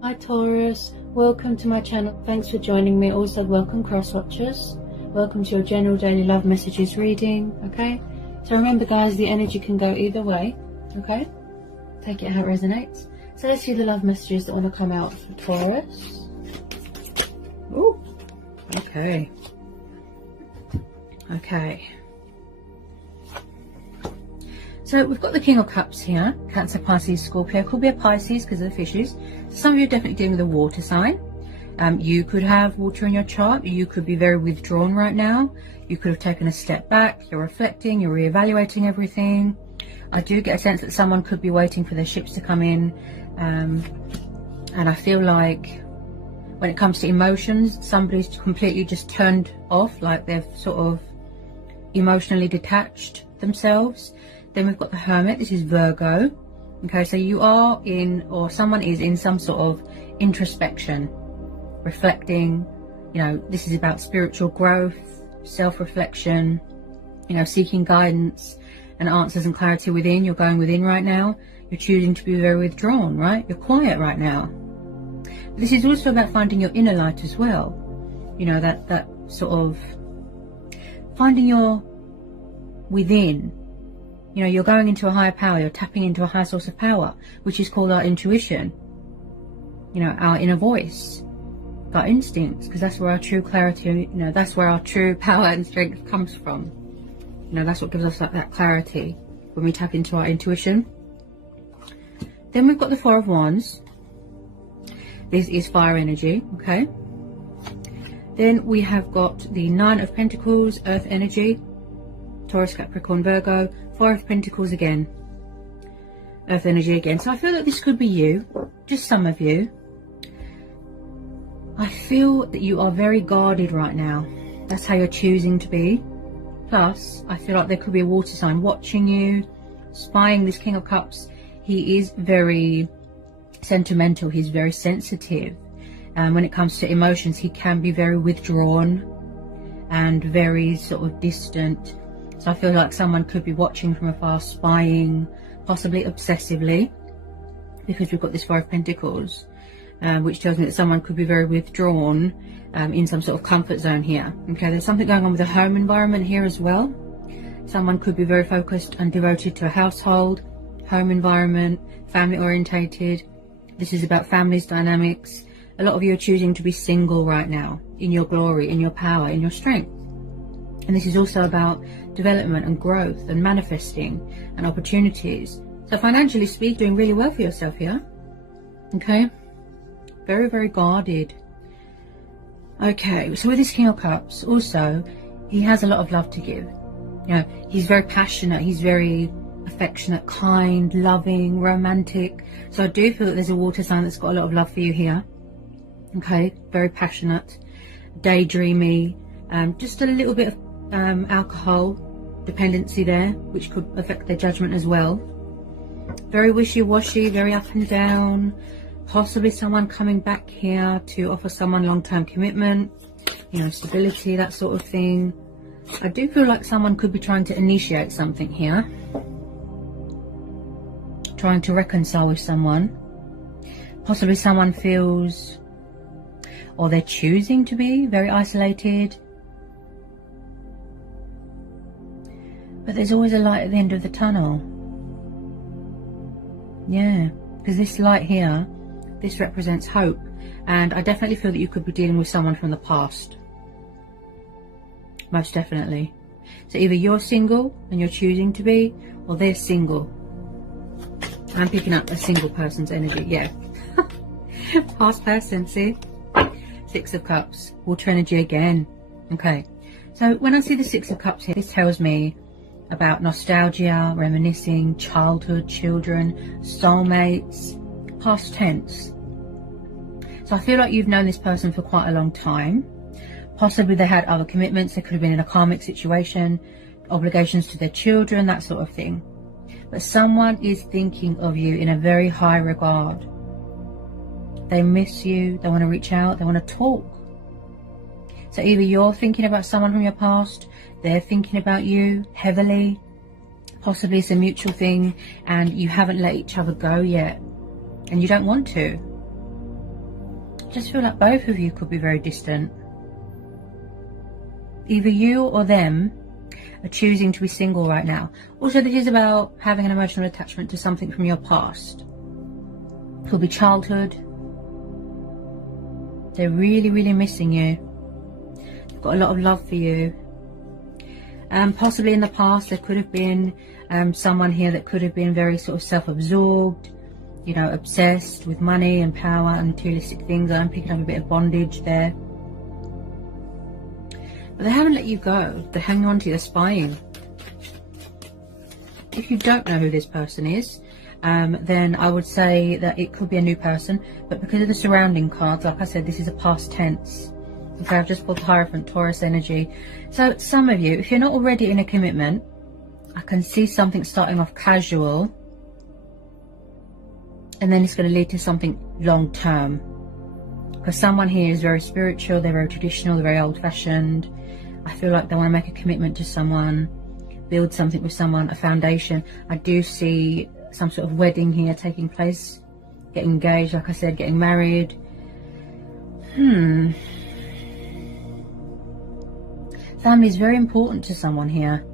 Hi Taurus, welcome to my channel. Thanks for joining me. Also welcome cross watchers. Welcome to your general daily love messages reading. Okay, so remember guys, the energy can go either way. Okay, take it how it resonates. So let's see the love messages that want to come out for Taurus. Ooh, okay. So we've got the King of Cups here, Cancer, Pisces, Scorpio. Could be a Pisces because of the fishes. Some of you are definitely dealing with a water sign. You could have water in your chart. You could be very withdrawn right now. You could have taken a step back. You're reflecting, you're reevaluating everything. I do get a sense that someone could be waiting for their ships to come in. And I feel like when it comes to emotions, somebody's completely just turned off, like they've sort of emotionally detached themselves. Then we've got the Hermit. This is Virgo. Okay, so you are in, or someone is in, some sort of introspection, reflecting. You know, this is about spiritual growth, self-reflection, you know, seeking guidance and answers and clarity within. You're going within right now. You're choosing to be very withdrawn, right? You're quiet right now. But this is also about finding your inner light as well. You know, that sort of finding your within. You know, you're going into a higher power, you're tapping into a higher source of power, which is called our intuition, you know, our inner voice, our instincts, because that's where our true clarity, you know, that's where our true power and strength comes from. You know, that's what gives us that clarity when we tap into our intuition. Then we've got the Four of Wands. This is fire energy, okay? Then we have got the Nine of Pentacles, earth energy, Taurus, Capricorn, Virgo. Four of Pentacles again, earth energy again. So I feel that this could be you, just some of you. I feel that you are very guarded right now. That's how you're choosing to be. Plus, I feel like there could be a water sign watching you, spying. This King of Cups, he is very sentimental. He's very sensitive. And when it comes to emotions, he can be very withdrawn and very sort of distant. So I feel like someone could be watching from afar, spying, possibly obsessively, because we've got this Four of Pentacles, which tells me that someone could be very withdrawn in some sort of comfort zone here. Okay, there's something going on with the home environment here as well. Someone could be very focused and devoted to a household, home environment, family orientated. This is about families dynamics. A lot of you are choosing to be single right now, in your glory, in your power, in your strength. And this is also about development and growth and manifesting and opportunities. So financially speaking, doing really well for yourself here. Okay. Very, very guarded. Okay. So with this King of Cups, also, he has a lot of love to give. You know, he's very passionate. He's very affectionate, kind, loving, romantic. So I do feel that there's a water sign that's got a lot of love for you here. Okay. Very passionate, daydreamy, just a little bit of alcohol dependency there, which could affect their judgment as well. Very wishy-washy, very up and down. Possibly someone coming back here to offer someone long-term commitment, you know, stability, that sort of thing. I do feel like someone could be trying to initiate something here, trying to reconcile with someone. Possibly someone feels, or they're choosing to be very isolated. But there's always a light at the end of the tunnel. Yeah, because this light here, this represents hope. And I definitely feel that you could be dealing with someone from the past. Most definitely. So either you're single and you're choosing to be, or they're single. I'm picking up a single person's energy, yeah. Past person, see? Six of Cups, water energy again. Okay, so when I see the Six of Cups here, this tells me about nostalgia, reminiscing, childhood, children, soulmates, past tense. So I feel like you've known this person for quite a long time. Possibly they had other commitments. They could have been in a karmic situation, obligations to their children, that sort of thing. But someone is thinking of you in a very high regard. They miss you. They want to reach out. They want to talk. So either you're thinking about someone from your past, they're thinking about you heavily, possibly it's a mutual thing and you haven't let each other go yet and you don't want to. just feel like both of you could be very distant. Either you or them are choosing to be single right now. Also, this is about having an emotional attachment to something from your past. Could be childhood. They're really, really missing you. They've got a lot of love for you. Possibly in the past there could have been someone here that could have been very sort of self-absorbed, you know, obsessed with money and power and materialistic things. I'm picking up a bit of bondage there. But they haven't let you go. They're hanging on to you. They're spying. If you don't know who this person is, then I would say that it could be a new person. But because of the surrounding cards, like I said, this is a past tense. Okay, I've just pulled the Hierophant, Taurus energy. So some of you, if you're not already in a commitment, I can see something starting off casual. And then it's going to lead to something long term. Because someone here is very spiritual, they're very traditional, they're very old fashioned. I feel like they want to make a commitment to someone, build something with someone, a foundation. I do see some sort of wedding here taking place, getting engaged, like I said, getting married. Family is very important to someone here.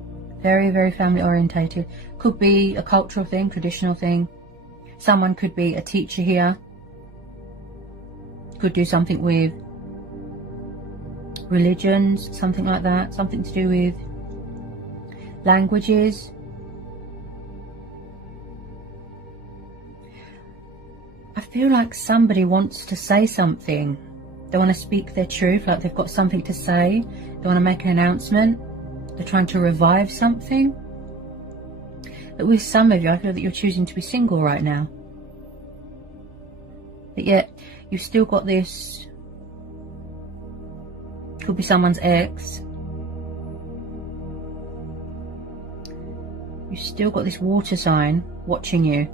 Very, very family orientated. Could be a cultural thing, traditional thing. Someone could be a teacher here. Could do something with religions, something like that. Something to do with languages. I feel like somebody wants to say something. They want to speak their truth, like they've got something to say. They want to make an announcement. They're trying to revive something. But with some of you, I feel that you're choosing to be single right now. But yet, you've still got this, could be someone's ex. You've still got this water sign watching you.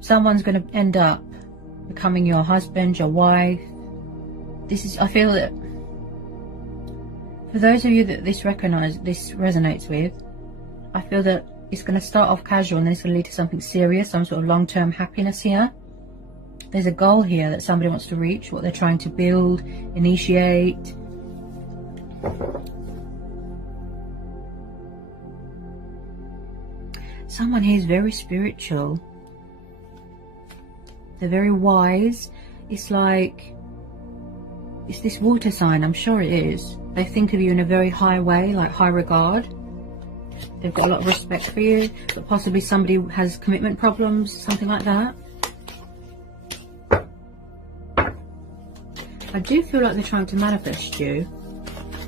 Someone's going to end up becoming your husband, your wife. This is, I feel that for those of you that this resonates with, I feel that it's going to start off casual and then it's going to lead to something serious, some sort of long-term happiness here. There's a goal here that somebody wants to reach, what they're trying to build, initiate. Someone here is very spiritual. They're very wise. It's like, it's this water sign, I'm sure it is. They think of you in a very high way, like high regard. They've got a lot of respect for you, but possibly somebody has commitment problems, something like that. I do feel like they're trying to manifest you.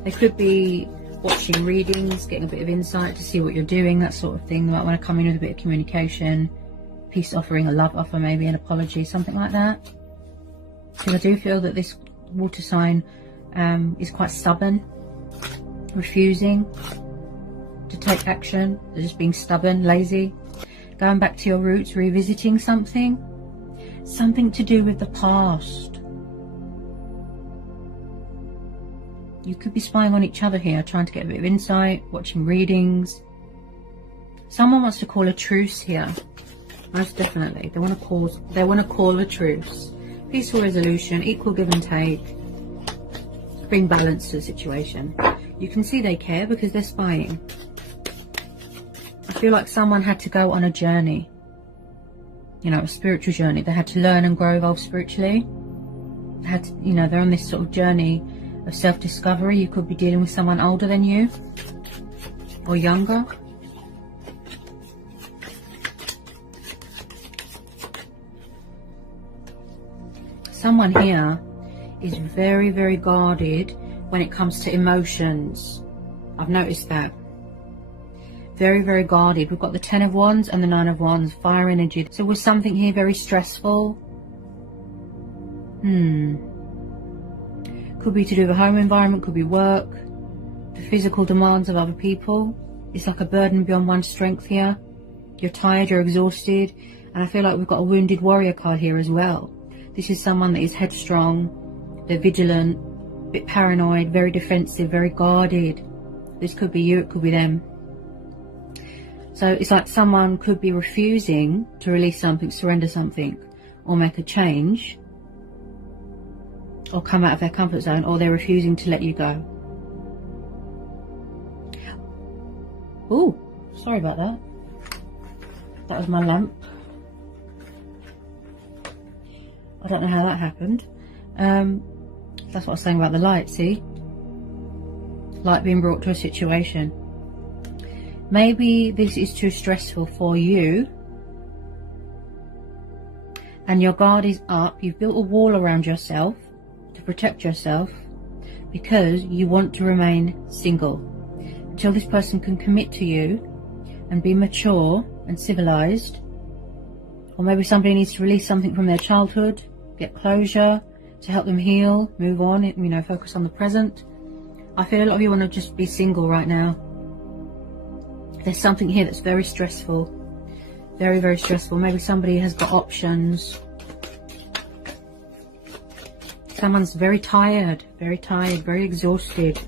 They could be watching readings, getting a bit of insight to see what you're doing, that sort of thing. They might want to come in with a bit of communication, peace offering, a love offer, maybe an apology, something like that. Because I do feel that this water sign is quite stubborn, refusing to take action. They're just being stubborn, lazy, going back to your roots, revisiting something to do with the past. You could be spying on each other here, trying to get a bit of insight, watching readings. Someone wants to call a truce here. Most definitely. They want to call a truce. Peaceful resolution, equal give and take. Bring balance to the situation. You can see they care because they're spying. I feel like someone had to go on a journey. You know, a spiritual journey. They had to learn and grow, evolve spiritually. They had to, you know, they're on this sort of journey of self-discovery. You could be dealing with someone older than you or younger. Someone here is very, very guarded when it comes to emotions. I've noticed that. Very, very guarded. We've got the 10 of Wands and the 9 of Wands, fire energy. So was something here very stressful? Could be to do with a home environment, could be work, the physical demands of other people. It's like a burden beyond one's strength here. You're tired, you're exhausted. And I feel like we've got a wounded warrior card here as well. This is someone that is headstrong, they're vigilant, a bit paranoid, very defensive, very guarded. This could be you, it could be them. So it's like someone could be refusing to release something, surrender something, or make a change, or come out of their comfort zone, or they're refusing to let you go. Oh, sorry about that. That was my lamp. I don't know how that happened. That's what I was saying about the light, see? Light being brought to a situation. Maybe this is too stressful for you, and your guard is up. You've built a wall around yourself to protect yourself because you want to remain single until this person can commit to you and be mature and civilized. Or maybe somebody needs to release something from their childhood, get closure to help them heal, move on, you know, focus on the present. I feel a lot of you want to just be single right now. There's something here that's very stressful. Very, very stressful. Maybe somebody has got options. Someone's very tired, very exhausted.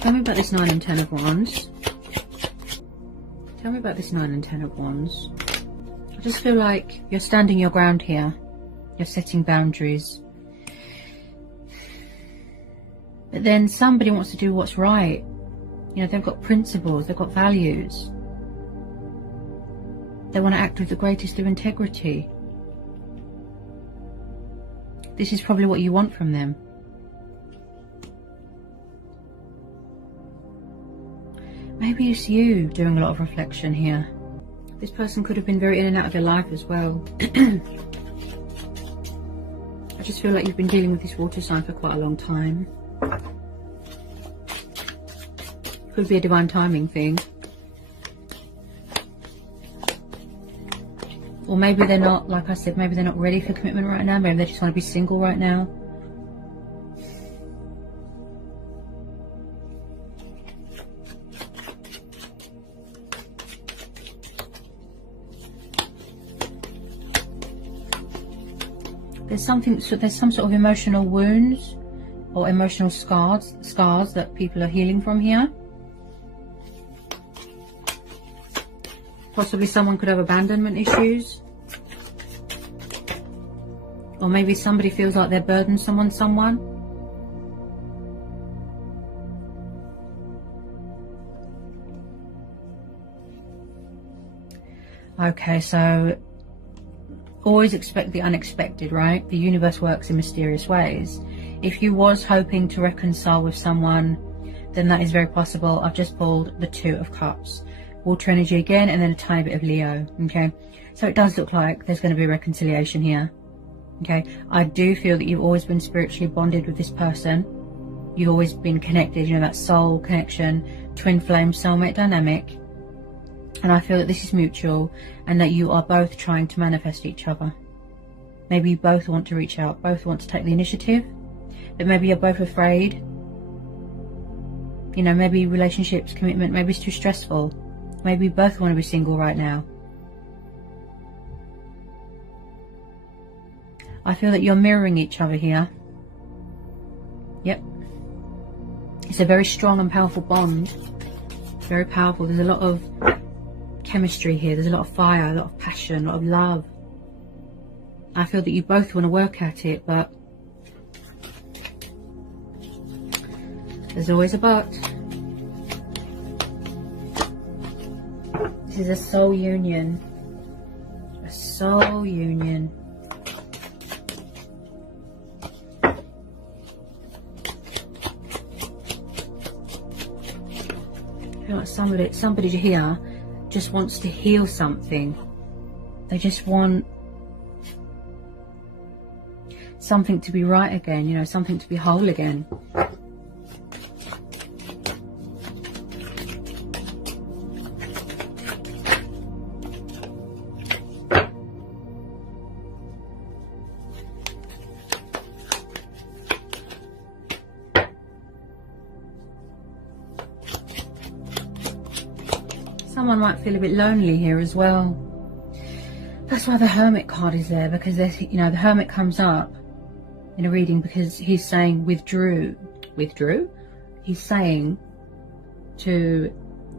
Tell me about this 9 and 10 of Wands. Tell me about this 9 and 10 of Wands. I just feel like you're standing your ground here. You're setting boundaries. But then somebody wants to do what's right. You know, they've got principles, they've got values. They want to act with the greatest of integrity. This is probably what you want from them. Maybe it's you doing a lot of reflection here. This person could have been very in and out of your life as well. I just feel like you've been dealing with this water sign for quite a long time. Could be a divine timing thing. Or maybe they're not, like I said, maybe they're not ready for commitment right now. Maybe they just want to be single right now. There's something, so there's some sort of emotional wounds or emotional scars that people are healing from here. Possibly someone could have abandonment issues. Or maybe somebody feels like they're burdensome on someone. Okay, so always expect the unexpected, right? The universe works in mysterious ways. If you was hoping to reconcile with someone, then that is very possible. I've just pulled the 2 of Cups. Water energy again, and then a tiny bit of Leo. Okay, so it does look like there's going to be reconciliation here. Okay, I do feel that you've always been spiritually bonded with this person. You've always been connected, you know, that soul connection, twin flame, soulmate dynamic. And I feel that this is mutual and that you are both trying to manifest each other. Maybe you both want to reach out, both want to take the initiative, but maybe you're both afraid. You know, maybe relationships, commitment, maybe it's too stressful. Maybe you both want to be single right now. I feel that you're mirroring each other here. Yep. It's a very strong and powerful bond. Very powerful. There's a lot of chemistry here. There's a lot of fire, a lot of passion, a lot of love. I feel that you both want to work at it, but there's always a but. This is a soul union. A soul union. I feel like somebody here just wants to heal something. They just want something to be right again, you know, something to be whole again. Someone might feel a bit lonely here as well. That's why the Hermit card is there, because there's, you know, the Hermit comes up in a reading, because he's saying withdrew. He's saying to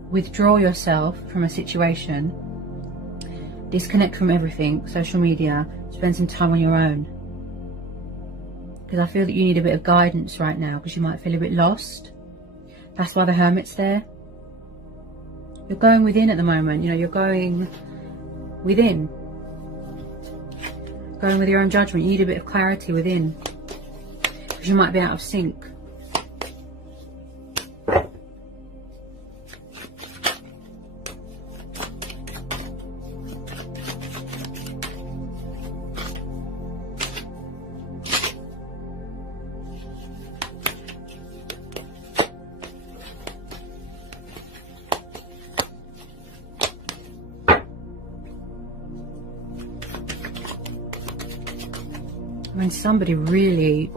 withdraw yourself from a situation, disconnect from everything, social media, spend some time on your own. Because I feel that you need a bit of guidance right now, because you might feel a bit lost. That's why the Hermit's there. You're going within at the moment, you know, you're going within. Going with your own judgment. You need a bit of clarity within, because you might be out of sync. When somebody really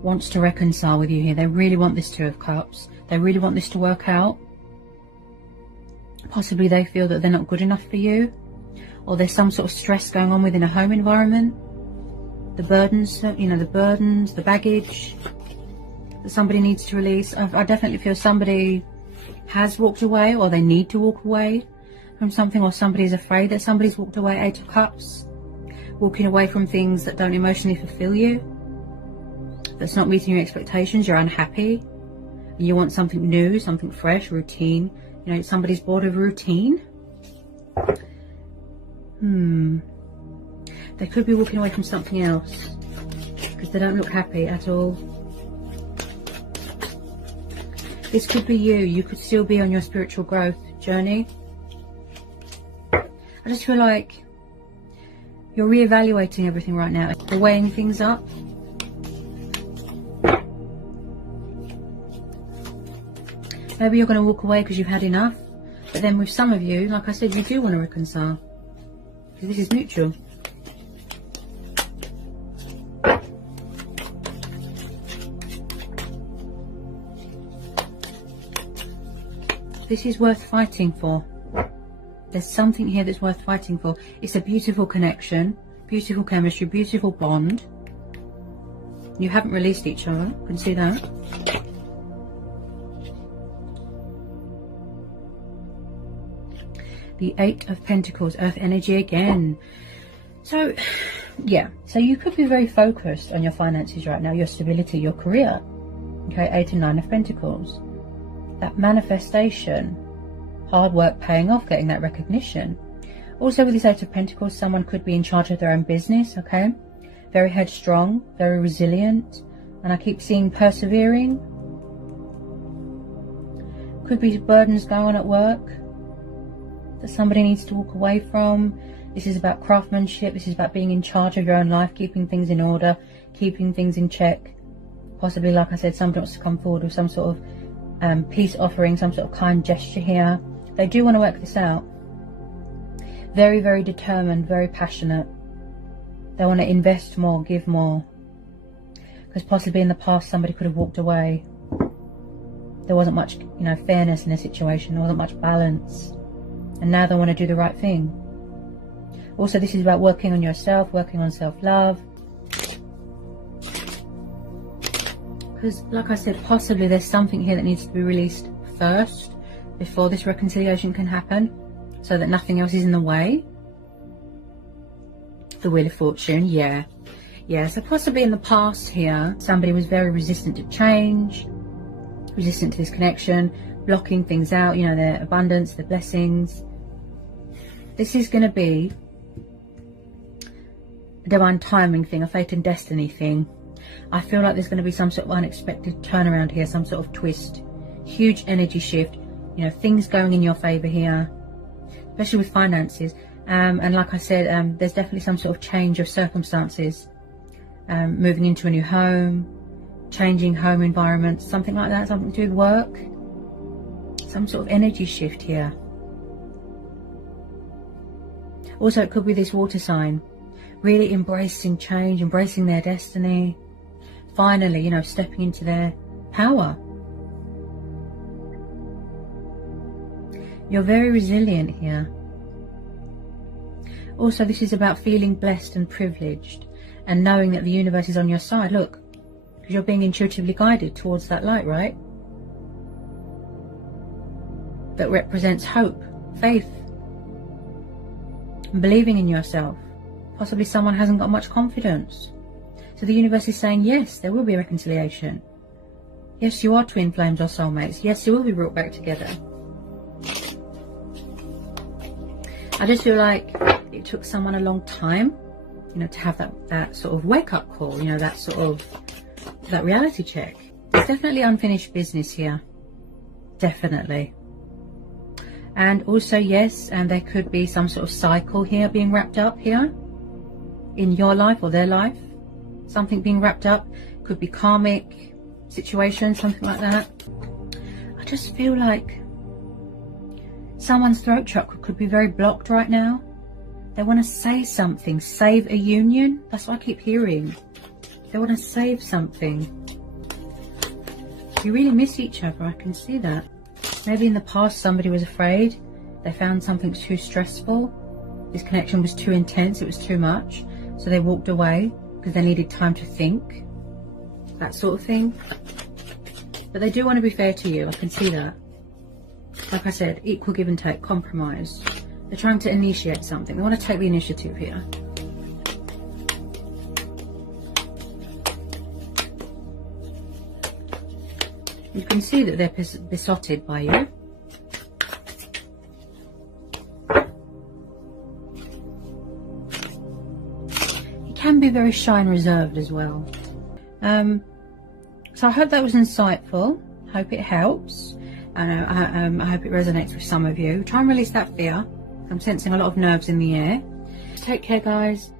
wants to reconcile with you here, they really want this Two of Cups, they really want this to work out. Possibly they feel that they're not good enough for you, or there's some sort of stress going on within a home environment. The burdens, you know, the baggage that somebody needs to release. I definitely feel somebody has walked away, or they need to walk away from something, or somebody's afraid that somebody's walked away. Eight of Cups. Walking away from things that don't emotionally fulfill you, that's not meeting your expectations. You're unhappy and you want something new, something fresh, routine. You know, somebody's bored of routine. They could be walking away from something else because they don't look happy at all. This could be you. You could still be on your spiritual growth journey. I just feel like you're reevaluating everything right now. You're weighing things up. Maybe you're going to walk away because you've had enough. But then with some of you, like I said, you do want to reconcile. This is mutual. This is worth fighting for. There's something here that's worth fighting for. It's a beautiful connection, beautiful chemistry, beautiful bond. You haven't released each other. You can see that. The Eight of Pentacles, Earth energy again. So, yeah. So you could be very focused on your finances right now, your stability, your career. Okay, Eight and Nine of Pentacles. That manifestation. Hard work paying off, getting that recognition. Also with this Eight of Pentacles, someone could be in charge of their own business, okay? Very headstrong, very resilient. And I keep seeing persevering. Could be burdens going on at work that somebody needs to walk away from. This is about craftsmanship. This is about being in charge of your own life, keeping things in order, keeping things in check. Possibly, like I said, somebody wants to come forward with some sort of peace offering, some sort of kind gesture here. They do want to work this out. Very, very determined, very passionate. They want to invest more, give more. Because possibly in the past somebody could have walked away. There wasn't much, you know, fairness in the situation. There wasn't much balance. And now they want to do the right thing. Also, this is about working on yourself, working on self-love. Because, like I said, possibly there's something here that needs to be released first before this reconciliation can happen, so that nothing else is in the way. The Wheel of Fortune, yeah. So possibly in the past here, somebody was very resistant to change, resistant to this connection, blocking things out, you know, their abundance, their blessings. This is going to be a divine timing thing, a fate and destiny thing. I feel like there's going to be some sort of unexpected turnaround here, some sort of twist, huge energy shift, you know, things going in your favor here, especially with finances. And like I said, there's definitely some sort of change of circumstances, moving into a new home, changing home environment, something like that, something to do with work, some sort of energy shift here. Also, it could be this water sign, really embracing change, embracing their destiny, finally, you know, stepping into their power. You're very resilient here. Also, this is about feeling blessed and privileged. and knowing that the universe is on your side. Look, because you're being intuitively guided towards that light, right? That represents hope, faith, and believing in yourself. Possibly someone hasn't got much confidence. So the universe is saying, yes, there will be reconciliation. Yes, you are twin flames or soulmates. Yes, you will be brought back together. I just feel like it took someone a long time, you know, to have that sort of wake-up call, you know, that reality check. There's definitely unfinished business here. Definitely. And also, yes, and there could be some sort of cycle here being wrapped up here in your life or their life. Something being wrapped up. Could be karmic situation, something like that. I just feel like someone's throat chakra could be very blocked right now. They want to say something, save a union. That's what I keep hearing. They want to save something. You really miss each other, I can see that. Maybe in the past somebody was afraid. They found something too stressful. This connection was too intense, it was too much. So they walked away because they needed time to think. That sort of thing. But they do want to be fair to you, I can see that. Like I said, equal give and take, compromise. They're trying to initiate something. They want to take the initiative here. You can see that they're besotted by you. He can be very shy and reserved as well. So I hope that was insightful. Hope it helps. And I hope it resonates with some of you. Try and release that fear. I'm sensing a lot of nerves in the air. Take care, guys.